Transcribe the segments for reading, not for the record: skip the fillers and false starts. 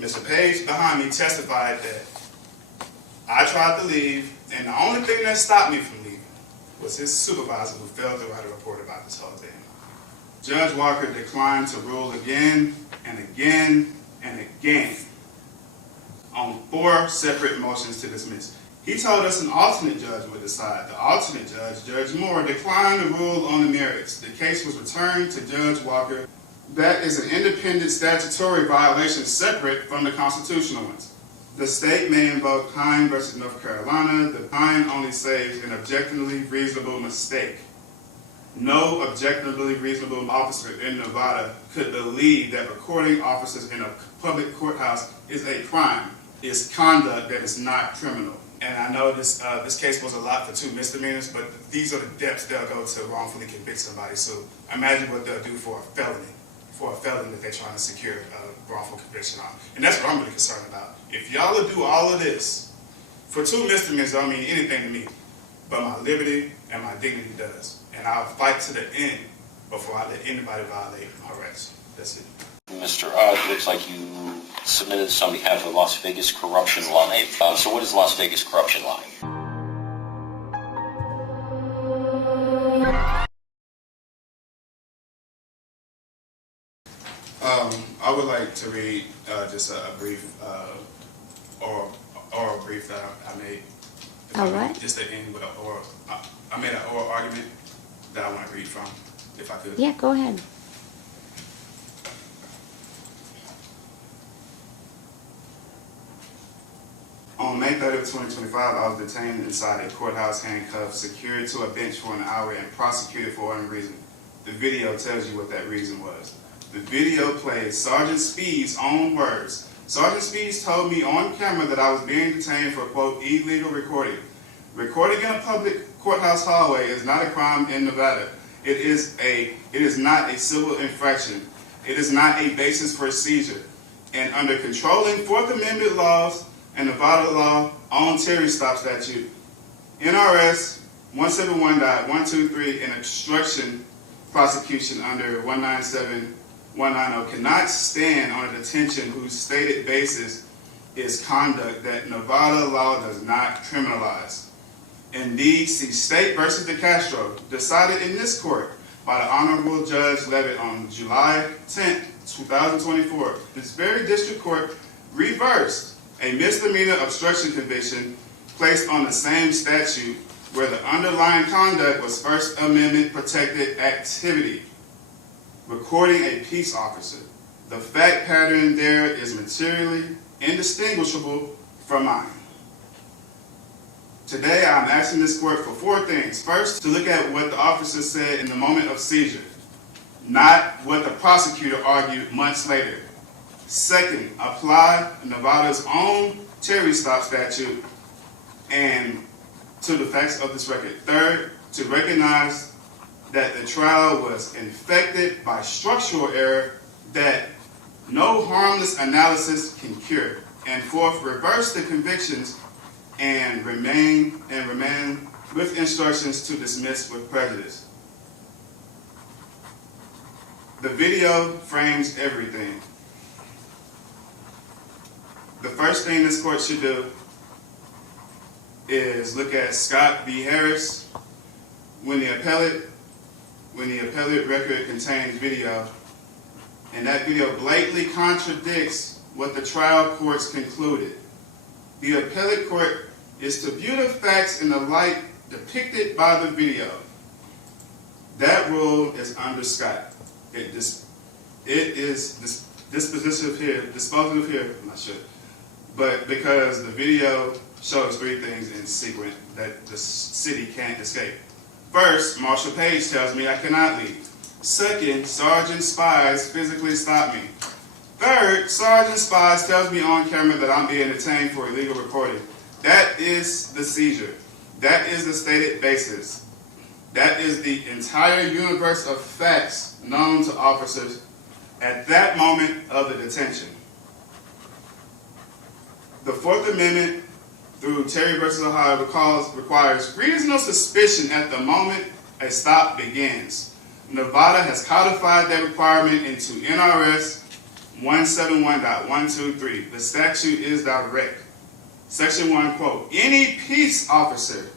Mr. Page behind me testified that I tried to leave, and the only thing that stopped me from leaving was his supervisor who failed to write a report about this whole thing. Judge Walker declined to rule again and again and again on 4 separate motions to dismiss. He told us an alternate judge would decide. The alternate judge, Judge Moore, declined to rule on the merits. The case was returned to Judge Walker. That is an independent statutory violation separate from the constitutional ones. The state may invoke Hine versus North Carolina. The Hine only saves an objectively reasonable mistake. No objectively reasonable officer in Nevada could believe that recording officers in a public courthouse is a crime, is conduct that is not criminal. And I know this case was a lot for 2 misdemeanors, but these are the depths they'll go to wrongfully convict somebody. So imagine what they'll do for a felony that they're trying to secure a wrongful conviction on. And that's what I'm really concerned about. If y'all will do all of this for 2 misdemeanors, don't mean anything to me, but my liberty and my dignity does. And I'll fight to the end before I let anybody violate my rights. That's it. Mr. It looks like you submitted this on behalf of Las Vegas Corruption Line. So what is Las Vegas Corruption Line? I would like to read just a brief oral brief that I made. All right. Just to end with I made an oral argument that I want to read from, if I could. Yeah, go ahead. On May 30th, 2025, I was detained inside a courthouse, handcuffed, secured to a bench for an hour, and prosecuted for one reason. The video tells you what that reason was. The video plays Sergeant Speed's own words. Sergeant Speed told me on camera that I was being detained for, quote, illegal recording. Recording in a public courthouse hallway is not a crime in Nevada. It is not a civil infraction. It is not a basis for a seizure. And under controlling 4th Amendment laws and Nevada law on Terry stop statute, NRS 171.123 and obstruction prosecution under 197.190 cannot stand on a detention whose stated basis is conduct that Nevada law does not criminalize. Indeed, see State versus DeCastro, decided in this court by the Honorable Judge Levitt on July 10, 2024. This very district court reversed a misdemeanor obstruction conviction placed on the same statute where the underlying conduct was First Amendment protected activity, recording a peace officer. The fact pattern there is materially indistinguishable from mine. Today, I'm asking this court for 4 things. First, to look at what the officer said in the moment of seizure, not what the prosecutor argued months later. Second, apply Nevada's own Terry stop statute and to the facts of this record. Third, to recognize that the trial was infected by structural error that no harmless analysis can cure. And fourth, reverse the convictions and remain with instructions to dismiss with prejudice. The video frames everything. The first thing this court should do is look at Scott v. Harris. When the appellate record contains video, and that video blatantly contradicts what the trial courts concluded. The appellate court is to view the facts in the light depicted by the video. That rule is under Scott. It is dispositive here, I'm not sure. But because the video shows 3 things in sequence that the city can't escape. First, Marshal Page tells me I cannot leave. Second, Sergeant Spies physically stopped me. Third, Sergeant Spies tells me on camera that I'm being detained for illegal recording. That is the seizure. That is the stated basis. That is the entire universe of facts known to officers at that moment of the detention. The 4th Amendment through Terry v. Ohio requires reasonable suspicion at the moment a stop begins. Nevada has codified that requirement into NRS 171.123. The statute is direct. Section 1, quote, any peace officer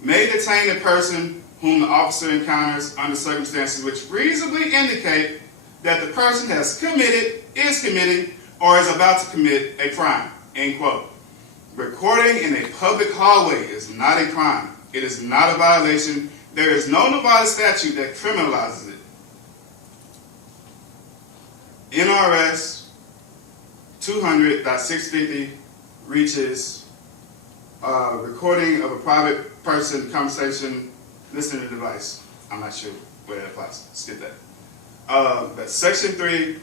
may detain a person whom the officer encounters under circumstances which reasonably indicate that the person has committed, is committing, or is about to commit a crime, end quote. Recording in a public hallway is not a crime. It is not a violation. There is no Nevada statute that criminalizes it. NRS 200.650 reaches recording of a private person conversation listening to device. I'm not sure where that applies. Skip that. But Section 3,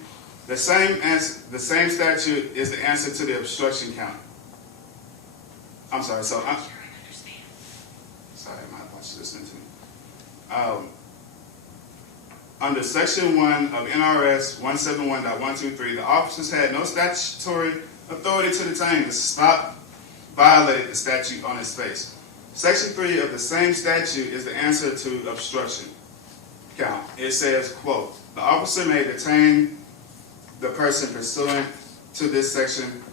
the same statute is the answer to the obstruction count. I'm sorry. So I'm sorry, my apologies. Listening to me. Under Section 1 of NRS 171.123, the officers had no statutory authority to detain. The stop violated the statute on its face. Section 3 of the same statute is the answer to obstruction count. It says, quote, the officer may detain the person pursuant to this section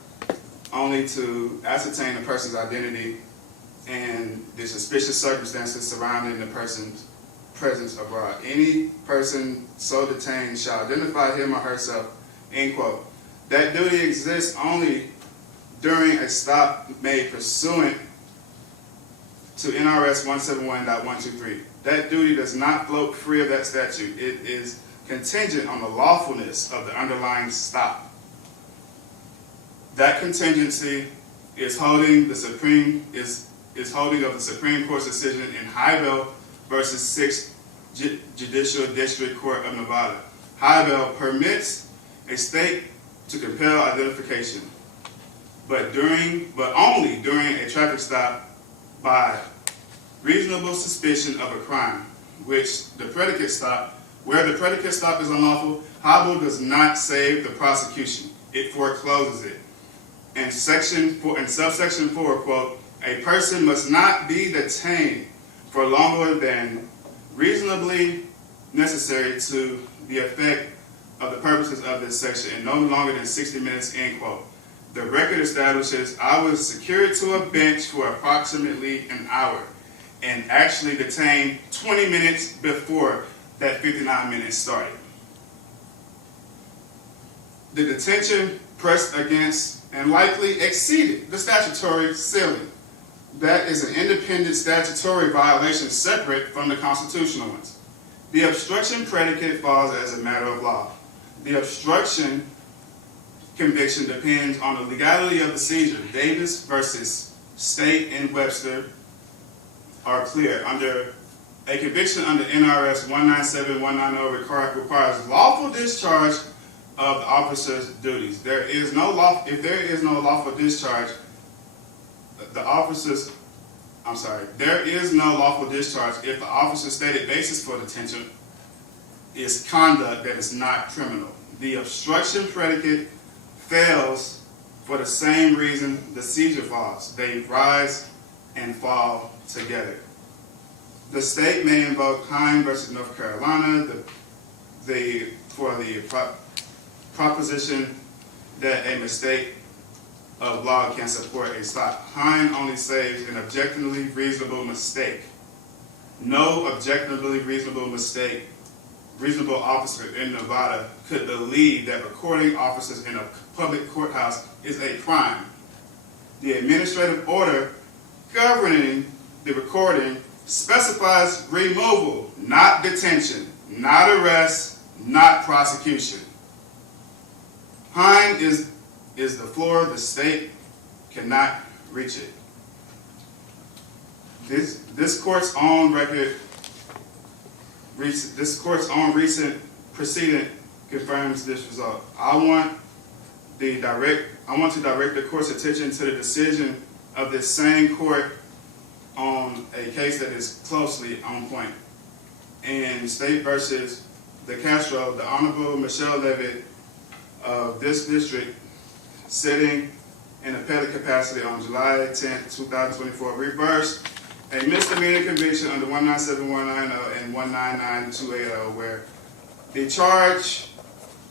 only to ascertain the person's identity and the suspicious circumstances surrounding the person's presence abroad. Any person so detained shall identify him or herself, end quote. That duty exists only during a stop made pursuant to NRS 171.123. That duty does not float free of that statute. It is contingent on the lawfulness of the underlying stop. That contingency is holding of the Supreme Court's decision in Highville versus 6th Judicial District Court of Nevada. Highville permits a state to compel identification, but only during a traffic stop by reasonable suspicion of a crime, where the predicate stop is unlawful. Highville does not save the prosecution; it forecloses it. And subsection 4, quote, a person must not be detained for longer than reasonably necessary to the effect of the purposes of this section, and no longer than 60 minutes, end quote. The record establishes I was secured to a bench for approximately an hour and actually detained 20 minutes before that 59 minutes started. The detention pressed against and likely exceeded the statutory ceiling. That is an independent statutory violation separate from the constitutional ones. The obstruction predicate falls as a matter of law. The obstruction conviction depends on the legality of the seizure. Davis versus State and Webster are clear. Under a conviction under NRS 197.190 requires lawful discharge of the officer's duties. If there is no lawful discharge, there is no lawful discharge if the officer's stated basis for detention is conduct that is not criminal. The obstruction predicate fails for the same reason the seizure falls. They rise and fall together. The state may invoke Hine versus North Carolina for the proposition that a mistake of law can support a stop. Hine only saves an objectively reasonable mistake. No objectively reasonable officer in Nevada could believe that recording officers in a public courthouse is a crime. The administrative order governing the recording specifies removal, not detention, not arrest, not prosecution. Hine is the floor. The state cannot reach it. This court's own recent precedent confirms this result. I want to direct the court's attention to the decision of this same court on a case that is closely on point. In State versus the Castro, the Honorable Michelle Levitt of this district, sitting in appellate capacity on July 10, 2024, reversed a misdemeanor conviction under 197.190 and 199.280, where the charge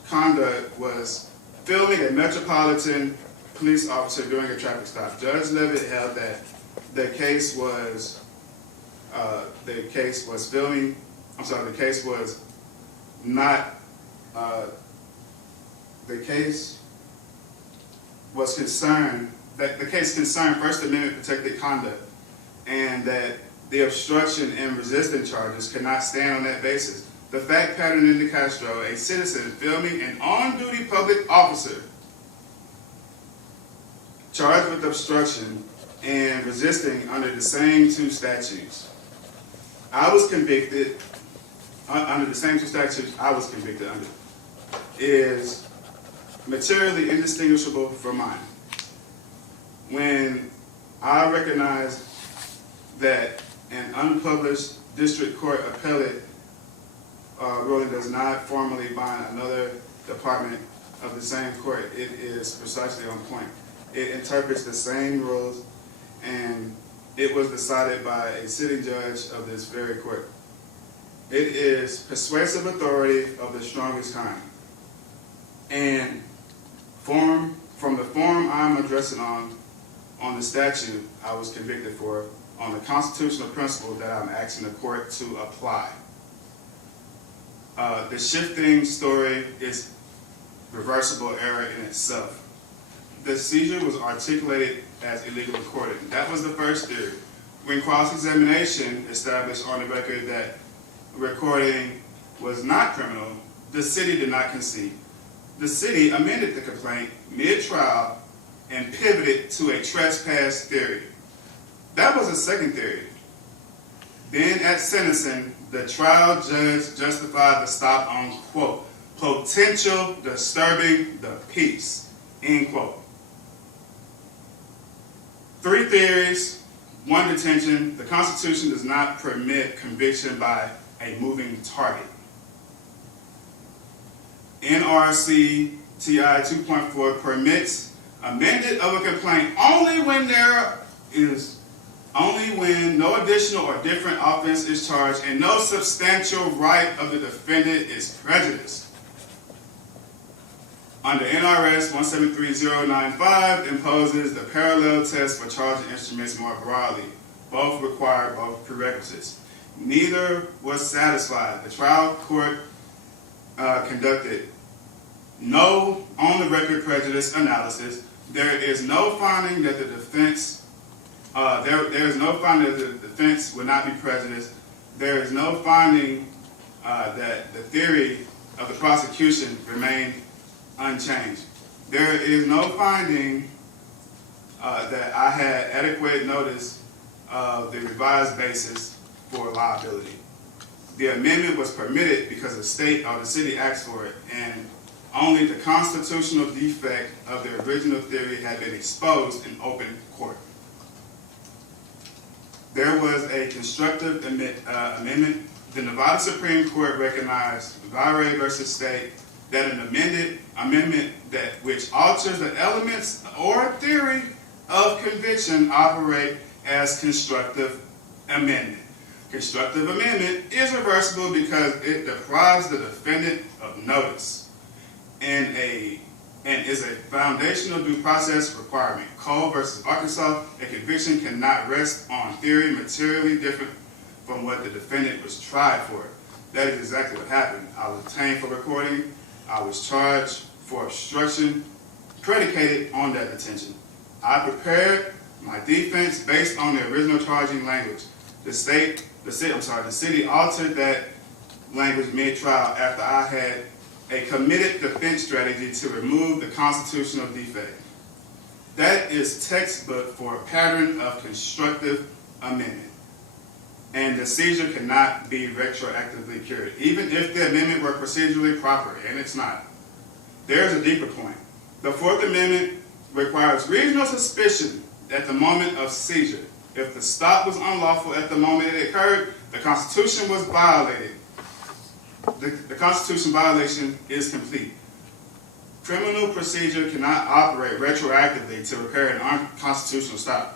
conduct was filming a Metropolitan Police officer during a traffic stop. Judge Levitt held that the case was concerned First Amendment protected conduct, and that the obstruction and resistance charges could not stand on that basis. The fact pattern in Castro, a citizen filming an on-duty public officer charged with obstruction and resisting under the same two statutes. I was convicted under the same two statutes I was convicted under is materially indistinguishable from mine. When I recognized that an unpublished district court appellate ruling does not formally bind another department of the same court, it is precisely on point. It interprets the same rules, and it was decided by a sitting judge of this very court. It is persuasive authority of the strongest kind. And from the form I'm addressing on the statute I was convicted for, on the constitutional principle that I'm asking the court to apply. The shifting story is reversible error in itself. The seizure was articulated as illegal recording. That was the first theory. When cross-examination established on the record that recording was not criminal, the city did not concede. The city amended the complaint mid-trial and pivoted to a trespass theory. That was a second theory. Then at sentencing, the trial judge justified the stop on, quote, potential disturbing the peace, end quote. Three theories, one detention. The Constitution does not permit conviction by a moving target. NRC TI 2.4 permits amendment of a complaint only when no additional or different offense is charged and no substantial right of the defendant is prejudiced. Under NRS 173095 imposes the parallel test for charging instruments more broadly. Both require both prerequisites. Neither was satisfied. The trial court conducted no on-the-record prejudice analysis. There is no finding that the defense would not be prejudiced. There is no finding that the theory of the prosecution remained unchanged. There is no finding that I had adequate notice of the revised basis for liability. The amendment was permitted because the state or the city asked for it, and only the constitutional defect of the original theory had been exposed in open court. There was a constructive amendment. The Nevada Supreme Court recognized Vare versus State that an amendment that which alters the elements or theory of conviction operate as constructive amendment. Constructive amendment is reversible because it deprives the defendant of notice and is a foundational due process requirement. Cole versus Arkansas, a conviction cannot rest on theory materially different from what the defendant was tried for. That is exactly what happened. I was detained for recording. I was charged for obstruction, predicated on that detention. I prepared my defense based on the original charging language. The city altered that language mid-trial after I had a committed defense strategy to remove the constitutional defect. That is textbook for a pattern of constructive amendment. And the seizure cannot be retroactively cured, even if the amendment were procedurally proper, and it's not. There's a deeper point. The Fourth Amendment requires reasonable suspicion at the moment of seizure. If the stop was unlawful at the moment it occurred, the Constitution was violated. The Constitution violation is complete. Criminal procedure cannot operate retroactively to repair an unconstitutional stop.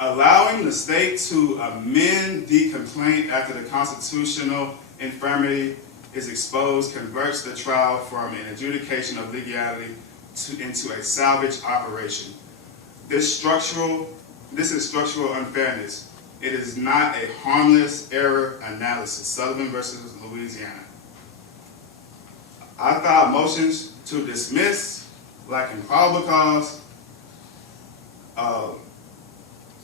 Allowing the state to amend the complaint after the constitutional infirmity is exposed converts the trial from an adjudication of legality into a salvage operation. This is structural unfairness. It is not a harmless error analysis. Sullivan versus Louisiana. I filed motions to dismiss, lacking probable cause,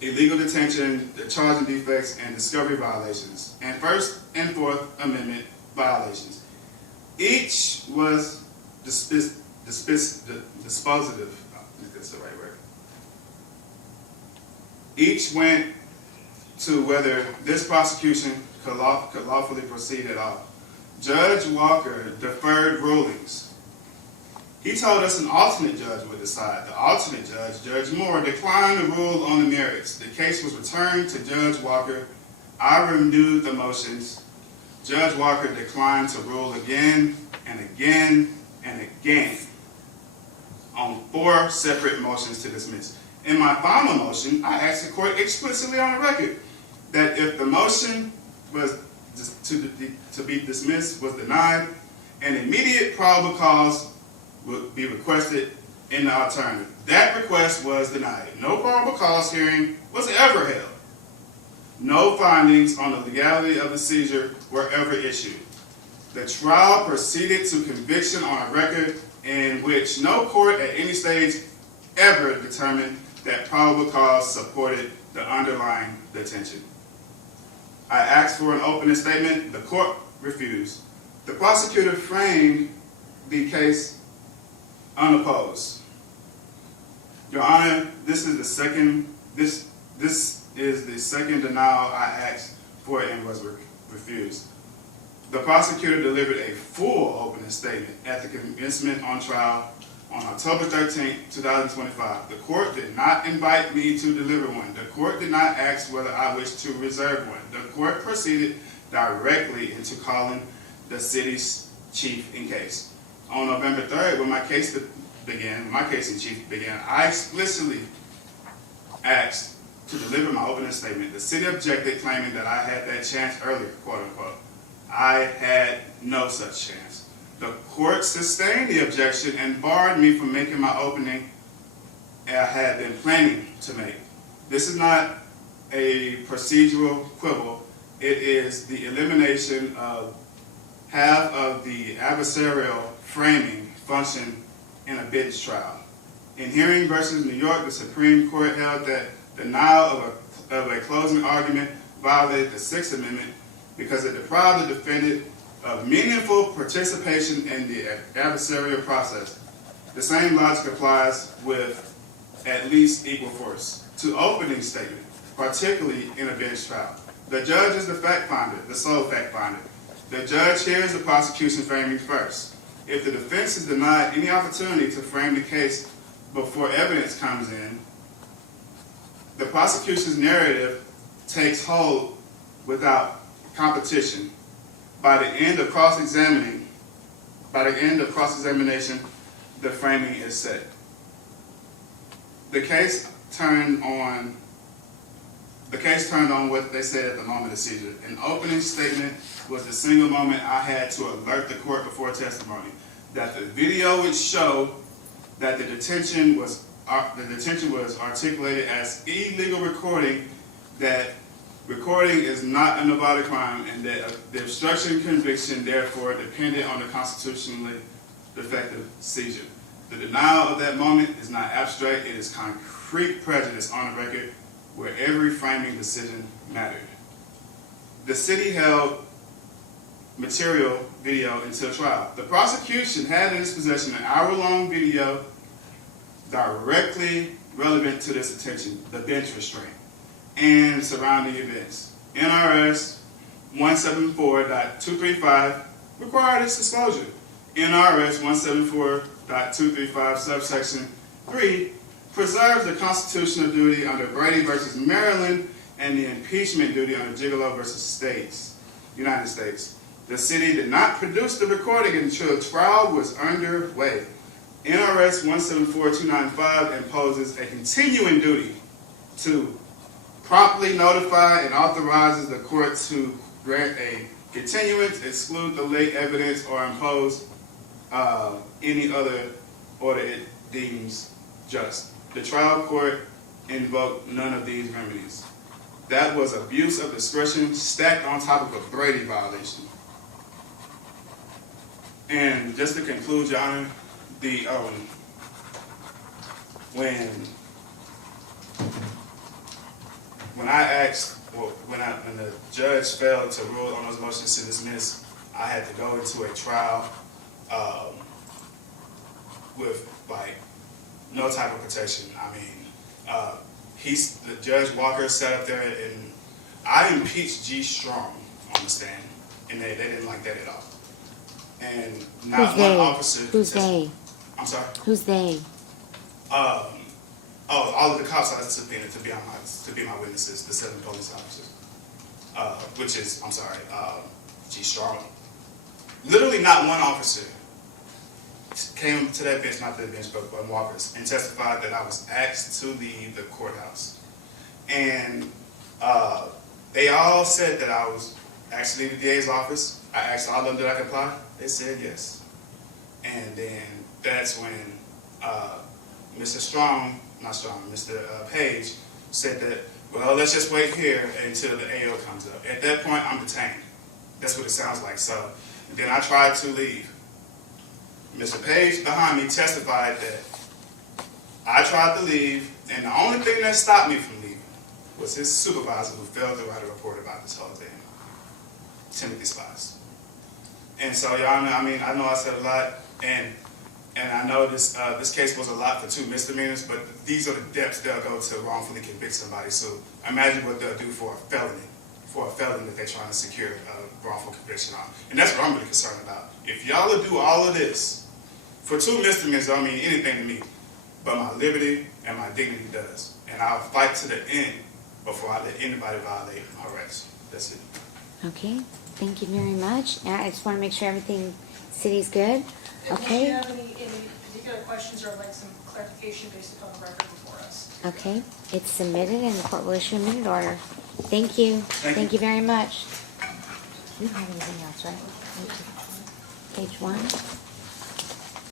illegal detention, charging defects, and discovery violations, and First and Fourth Amendment violations. Each was dispositive. I think that's the right word. Each went to whether this prosecution could lawfully proceed at all. Judge Walker deferred rulings. He told us an alternate judge would decide. The alternate judge, Judge Moore, declined to rule on the merits. The case was returned to Judge Walker. I renewed the motions. Judge Walker declined to rule again and again and again on 4 separate motions to dismiss. In my final motion, I asked the court explicitly on the record that if the motion was to be dismissed was denied, an immediate probable cause would be requested in the alternative. That request was denied. No probable cause hearing was ever held. No findings on the legality of the seizure were ever issued. The trial proceeded to conviction on a record in which no court at any stage ever determined that probable cause supported the underlying detention. I asked for an opening statement. The court refused. The prosecutor framed the case unopposed. Your Honor, this is the second denial I asked for and was refused. The prosecutor delivered a full opening statement at the commencement on trial on October 13, 2025. The court did not invite me to deliver one. The court did not ask whether I wished to reserve one. The court proceeded directly into calling the city's chief in case. On November 3rd, when my case in chief began, I explicitly asked to deliver my opening statement. The city objected, claiming that I had that chance earlier, quote unquote. I had no such chance. The court sustained the objection and barred me from making my opening I had been planning to make. This is not a procedural quibble. It is the elimination of half of the adversarial framing function in a bench trial. In Hearing versus New York, the Supreme Court held that denial of a closing argument violated the Sixth Amendment because it deprived the defendant of meaningful participation in the adversarial process. The same logic applies with at least equal force to opening statement, particularly in a bench trial. The judge is the fact finder, the sole fact finder. The judge hears the prosecution framing first. If the defense is denied any opportunity to frame the case before evidence comes in, the prosecution's narrative takes hold without competition. By the end of cross-examination, the framing is set. The case turned on what they said at the moment of seizure. An opening statement was the single moment I had to alert the court before testimony that the video would show that the detention was articulated as illegal recording, that recording is not a Nevada crime, and that the obstruction conviction therefore depended on the constitutionally defective seizure. The denial of that moment is not abstract, it is concrete prejudice on the record where every framing decision mattered. The city held material video until trial. The prosecution had in its possession an hour-long video directly relevant to this detention, the bench restraint, and surrounding events. NRS 174.235 required its disclosure. NRS 174.235 subsection 3 preserves the constitutional duty under Brady versus Maryland and the impeachment duty under Gigolo versus United States. The city did not produce the recording until trial was underway. NRS 174.295 imposes a continuing duty to promptly notify and authorizes the court to grant a continuance, exclude the late evidence, or impose any other order it deems just. The trial court invoked none of these remedies. That was abuse of discretion stacked on top of a Brady violation. And just to conclude, Your Honor, when I asked, when the judge failed to rule on those motions to dismiss, I had to go into a trial with like no type of protection. I mean, the Judge Walker sat up there and I impeached G. Strong on the stand, and they didn't like that at all. And not one officer. Who's they? I'm sorry. Who's they? All of the cops I subpoenaed to be my witnesses, the 7 police officers, which is, I'm sorry, G. Strong. Literally not one officer came to that bench, not to the bench, but Walker's, and testified that I was asked to leave the courthouse. And they all said that I was asked to leave the DA's office. I asked all of them, did I comply? They said yes. And then that's when Mr. Page said that, well, let's just wait here until the AO comes up. At that point, I'm detained. That's what it sounds like. So then I tried to leave. Mr. Page behind me testified that I tried to leave, and the only thing that stopped me from leaving was his supervisor, who failed to write a report about this whole thing, Timothy Spice. And so, Your Honor, I mean, I know I said a lot, and I know this case was a lot for 2 misdemeanors, but these are the depths they'll go to wrongfully convict somebody. So imagine what they'll do for a felony that they're trying to secure a wrongful conviction on. And that's what I'm really concerned about. If y'all will do all of this, for 2 misdemeanors don't mean anything to me, but my liberty and my dignity does. And I'll fight to the end before I let anybody violate my rights. That's it. Okay, thank you very much. I just want to make sure everything, city's good. If Okay. you have any particular questions or like some clarification based upon the record before us. Okay, it's submitted and the court will issue a minute order. Thank you. Thank you very much. You don't have anything else, right? Page 1?